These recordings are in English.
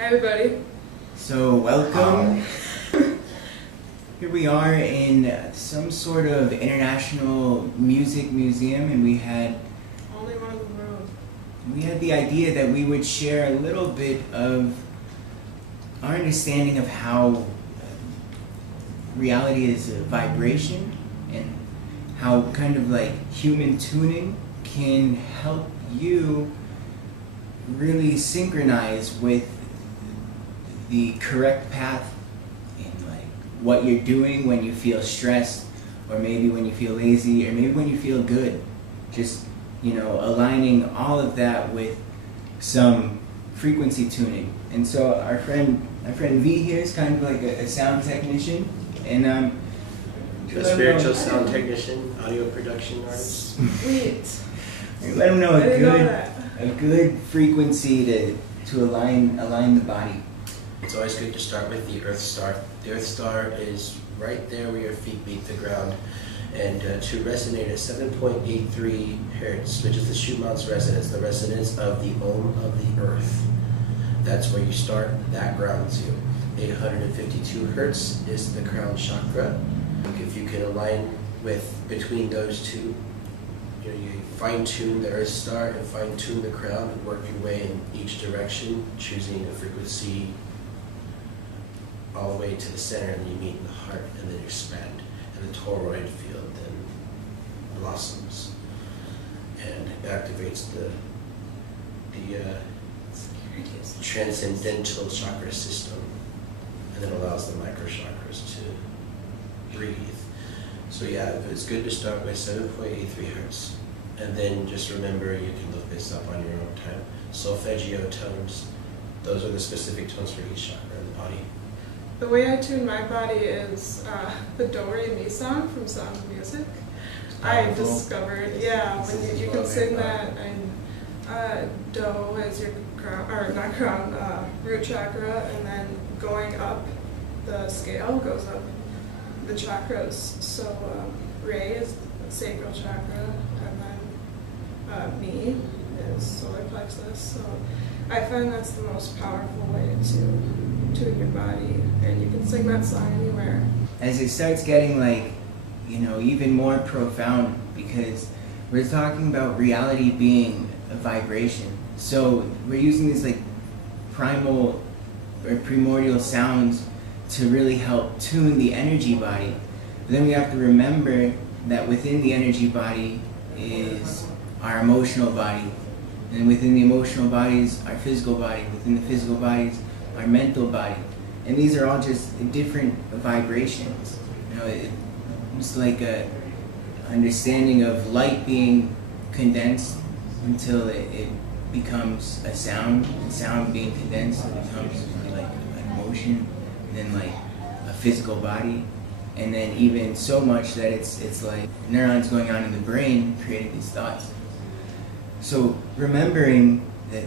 Hi everybody. So welcome. Here we are in some sort of international music museum, and we had Only one in the world. We had the idea that we would share a little bit of our understanding of how reality is a vibration and how kind of like human tuning can help you really synchronize with the correct path in like what you're doing when you feel stressed, or maybe when you feel lazy, or maybe when you feel good. Just, aligning all of that with some frequency tuning. And so our friend V here is kind of like a sound technician, and a spiritual sound technician, audio production artist. Sweet. Let him know that. a good frequency to align the body. It's always good to start with the Earth Star. The Earth Star is right there where your feet meet the ground, and to resonate at 7.83 hertz, which is the Schumann's resonance, the resonance of the Om of the Earth. That's where you start. That grounds you. 852 hertz is the crown chakra. If you can align between those two, you fine-tune the Earth Star and fine-tune the crown and work your way in each direction, choosing a frequency all the way to the center, and you meet in the heart, and then you expand, and the toroid field then blossoms and activates the transcendental chakra system, and then allows the micro chakras to breathe. So yeah, it's good to start with 7.83 hertz, and then just remember, you can look this up on your own time. Solfeggio tones, those are the specific tones for each chakra in the body. The way I tune my body is the Do Re Mi song from Sound of Music. I discovered, when you can sing that, and Do is your crown, or not crown, root chakra, and then going up the scale goes up the chakras. So Re is the sacral chakra, and then Mi is solar plexus. So I find that's the most powerful way to tune your body, and you can sing that song anywhere. As it starts getting even more profound, because we're talking about reality being a vibration. So we're using these primal or primordial sounds to really help tune the energy body. But then we have to remember that within the energy body is our emotional body, and within the emotional body is our physical body, within the physical body is our mental body, and these are all just different vibrations. It's like a understanding of light being condensed until it becomes a sound, and sound being condensed, it becomes like an emotion, and then like a physical body, and then even so much that it's like neurons going on in the brain creating these thoughts. So remembering that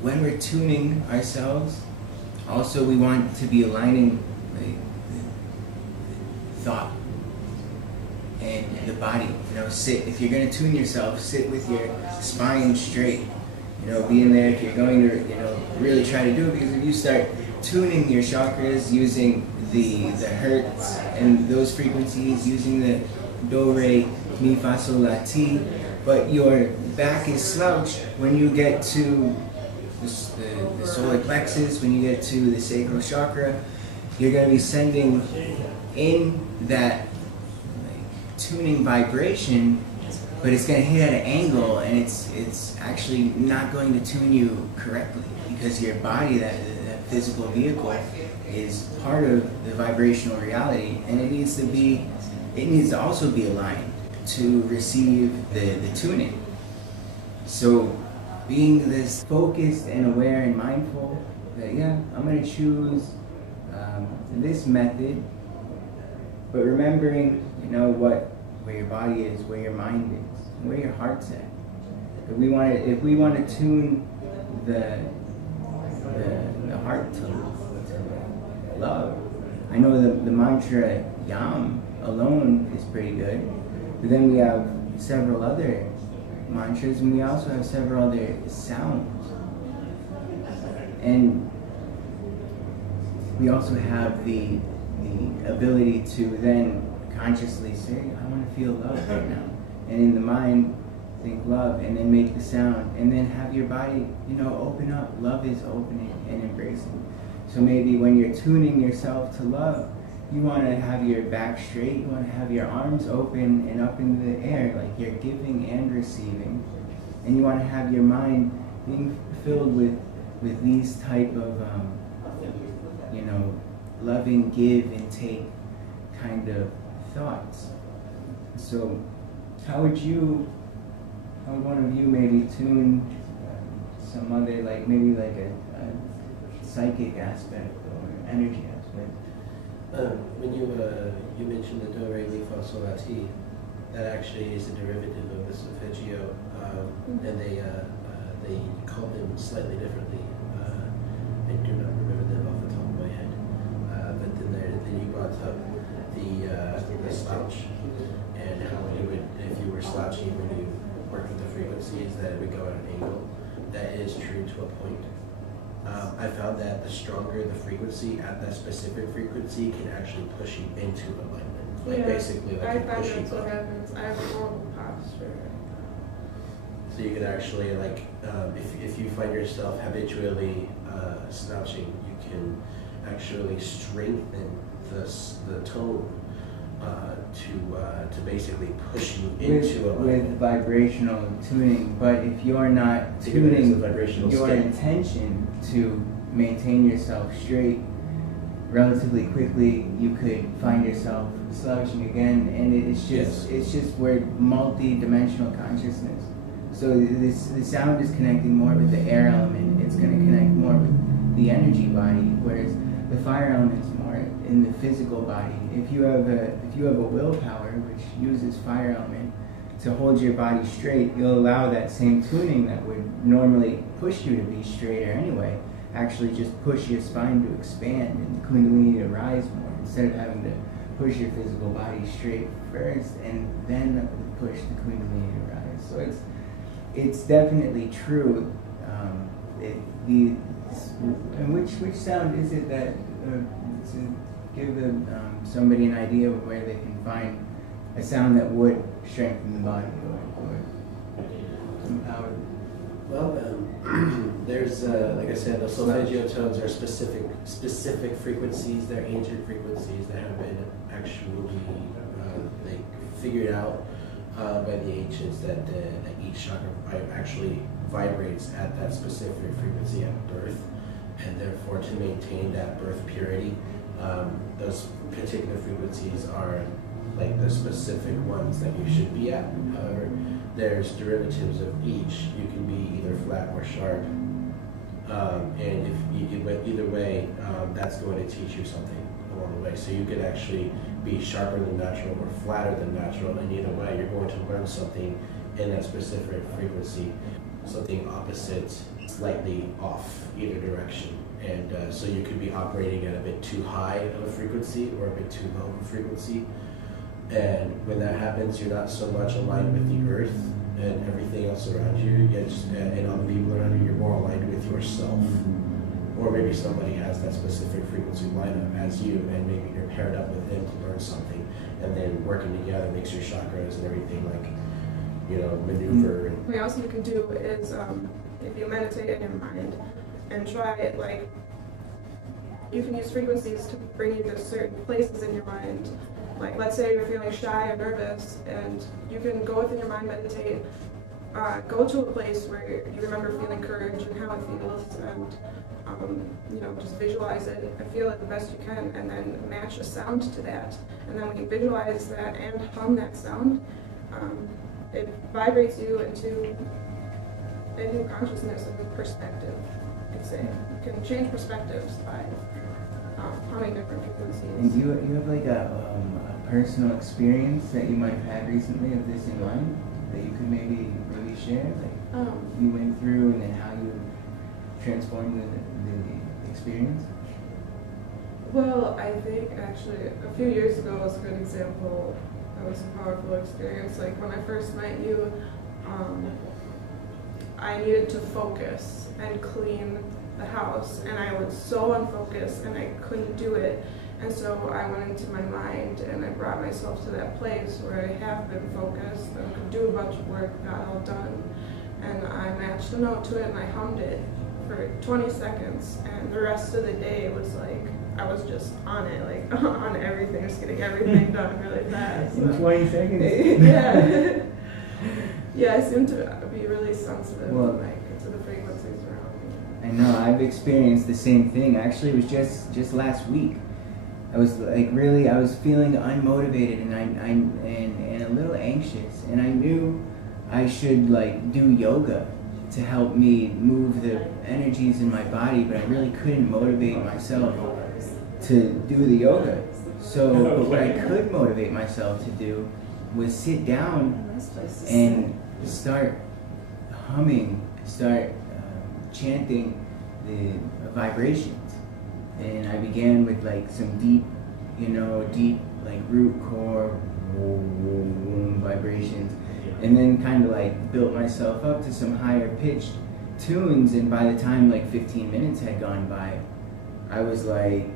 when we're tuning ourselves, also we want to be aligning thought and the body. Sit. If you're going to tune yourself, sit with your spine straight. Be in there if you're going to really try to do it, because if you start tuning your chakras using the hertz and those frequencies, using the Do, Re, Mi, Fa, Sol, La, Ti, but your back is slouched when you get to the solar plexus, when you get to the sacral chakra, you're going to be sending in that tuning vibration, but it's going to hit at an angle, and it's actually not going to tune you correctly, because your body, that physical vehicle, is part of the vibrational reality, and it needs to also be aligned to receive the tuning. So being this focused and aware and mindful that I'm going to choose this method, but remembering where your body is, where your mind is, and where your heart's at. If we want to tune the heart to love, I know the mantra Yam alone is pretty good, but then we have several other mantras, and we also have several other sounds. And we also have the ability to then consciously say, I want to feel love right now. And in the mind, think love, and then make the sound, and then have your body, open up. Love is opening and embracing. So maybe when you're tuning yourself to love, you want to have your back straight, you want to have your arms open and up into the air, like you're giving and receiving. And you want to have your mind being filled with these type of, loving, give and take kind of thoughts. So how would one of you maybe tune some other, maybe a psychic aspect or energy aspect? When you mentioned the do, re, mi, fa, sol, la, ti, that actually is a derivative of the solfeggio, and they call them slightly differently. I do not remember them off the top of my head. But then you brought up the slouch, and how you would, if you were slouching when you worked with the frequencies, that it would go at an angle. That is true to a point. I found that the stronger the frequency at that specific frequency can actually push you into alignment. Basically, I can find push you that's what up. happens. I have horrible posture. So you can actually, if you find yourself habitually slouching, you can actually strengthen the tone to basically push you into alignment. With vibrational tuning, but if you're not tuning your intention to maintain yourself straight, relatively quickly you could find yourself slouching again, and it's just we're multi-dimensional consciousness. So the sound is connecting more with the air element. It's going to connect more with the energy body, whereas the fire element's more in the physical body. If you have a willpower which uses fire element to hold your body straight, you'll allow that same tuning that would normally push you to be straighter anyway, actually just push your spine to expand and the kundalini to rise more, instead of having to push your physical body straight first and then push the kundalini to rise. So it's definitely true. And which sound is it that to give somebody an idea of where they can find a sound that would strengthen the body or empower? Well, there's like I said, the solfeggio tones are specific frequencies. They're ancient frequencies that have been actually figured out by the ancients that each chakra actually vibrates at that specific frequency at birth, and therefore to maintain that birth purity, those particular frequencies are like the specific ones that you should be at. However, there's derivatives of each. You can be either flat or sharp, and if you went either way, that's going to teach you something along the way. So you could actually be sharper than natural or flatter than natural, and either way you're going to learn something in that specific frequency, something opposite, slightly off either direction. And so you could be operating at a bit too high of a frequency or a bit too low of a frequency. And when that happens, you're not so much aligned with the earth and everything else around you, and all the people around you, you're more aligned with yourself. Or maybe somebody has that specific frequency lineup as you, and maybe you're paired up with them to learn something, and then working together makes your chakras and everything maneuver. What else you can do is, if you meditate in your mind and try it, you can use frequencies to bring you to certain places in your mind. Like, let's say you're feeling shy or nervous, and you can go within your mind, meditate, go to a place where you remember feeling courage and how it feels, and just visualize it and feel it the best you can, and then match a sound to that. And then when you visualize that and hum that sound, it vibrates you into a new consciousness, a new perspective. You can change perspectives by humming different frequencies. And do you have a personal experience that you might have had recently of this in mind that you could maybe share? You went through, and then how you transformed the experience? Well, I think actually a few years ago was a good example. That was a powerful experience. Like when I first met you, I needed to focus and clean the house, and I was so unfocused and I couldn't do it. And so I went into my mind and I brought myself to that place where I have been focused and could do a bunch of work, got it all done. And I matched the note to it and I hummed it for 20 seconds. And the rest of the day was like, I was just on it, like on everything, just getting everything done really fast. In 20 seconds? Yeah. Yeah, I seem to be really sensitive to the frequencies around me. I know, I've experienced the same thing. Actually, it was just last week. I was like really, I was feeling unmotivated and a little anxious, and I knew I should like do yoga to help me move the energies in my body, but I really couldn't motivate myself to do the yoga. So but what I could motivate myself to do was sit down and start humming, start chanting the vibrations. And I began with like some deep like root core vibrations, and then kind of like built myself up to some higher pitched tunes. And by the time like 15 minutes had gone by, I was like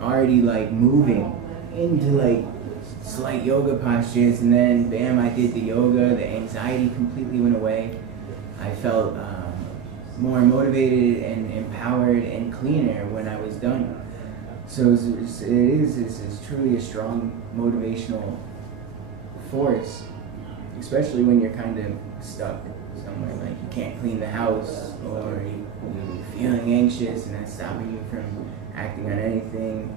already like moving into like slight yoga postures, and then bam, I did the yoga. The anxiety completely went away. I felt more motivated and empowered and cleaner when I was done. So it is truly a strong motivational force, especially when you're kind of stuck somewhere, like you can't clean the house, or you're feeling anxious and that's stopping you from acting on anything,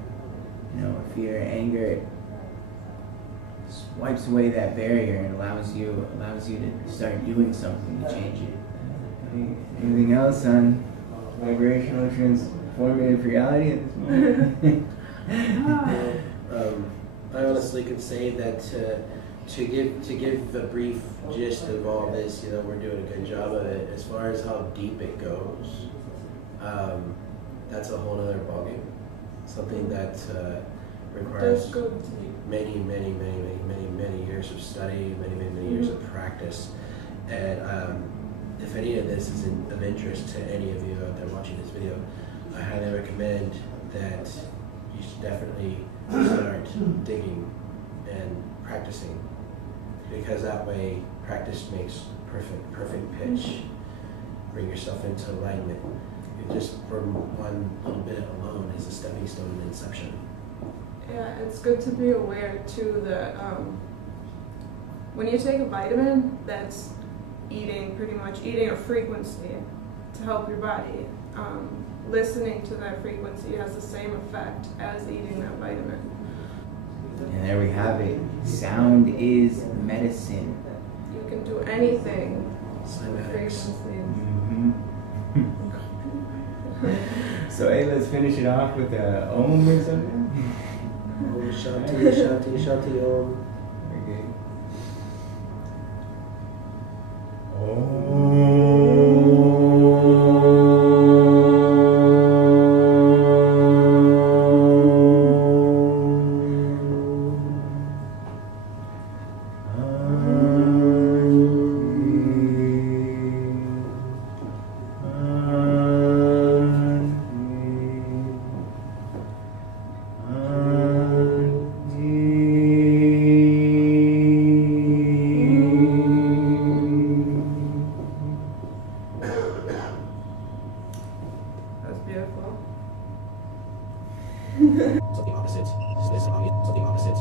fear, anger. Just wipes away that barrier and allows you to start doing something to change it. Anything else on vibrational transformative reality at this moment? I honestly could say that to give a brief gist of all this, we're doing a good job of it. As far as how deep it goes, that's a whole other ballgame. Something that requires many years of study, many years of practice. And if any of this is of interest to any of you out there watching this video, I highly recommend that you should definitely start digging and practicing, because that way practice makes perfect pitch. Bring yourself into alignment. Just from one little bit alone is a stepping stone in inception. Yeah, it's good to be aware too that when you take a vitamin, that's pretty much eating a frequency to help your body. Listening to that frequency has the same effect as eating that vitamin. And there we have it. Sound is medicine. You can do anything with Cymatics. frequencies. So hey, let's finish it off with a Om or something. Om Shanti, Shanti, Shanti Om. Okay. That's beautiful. Something opposite. Something opposite.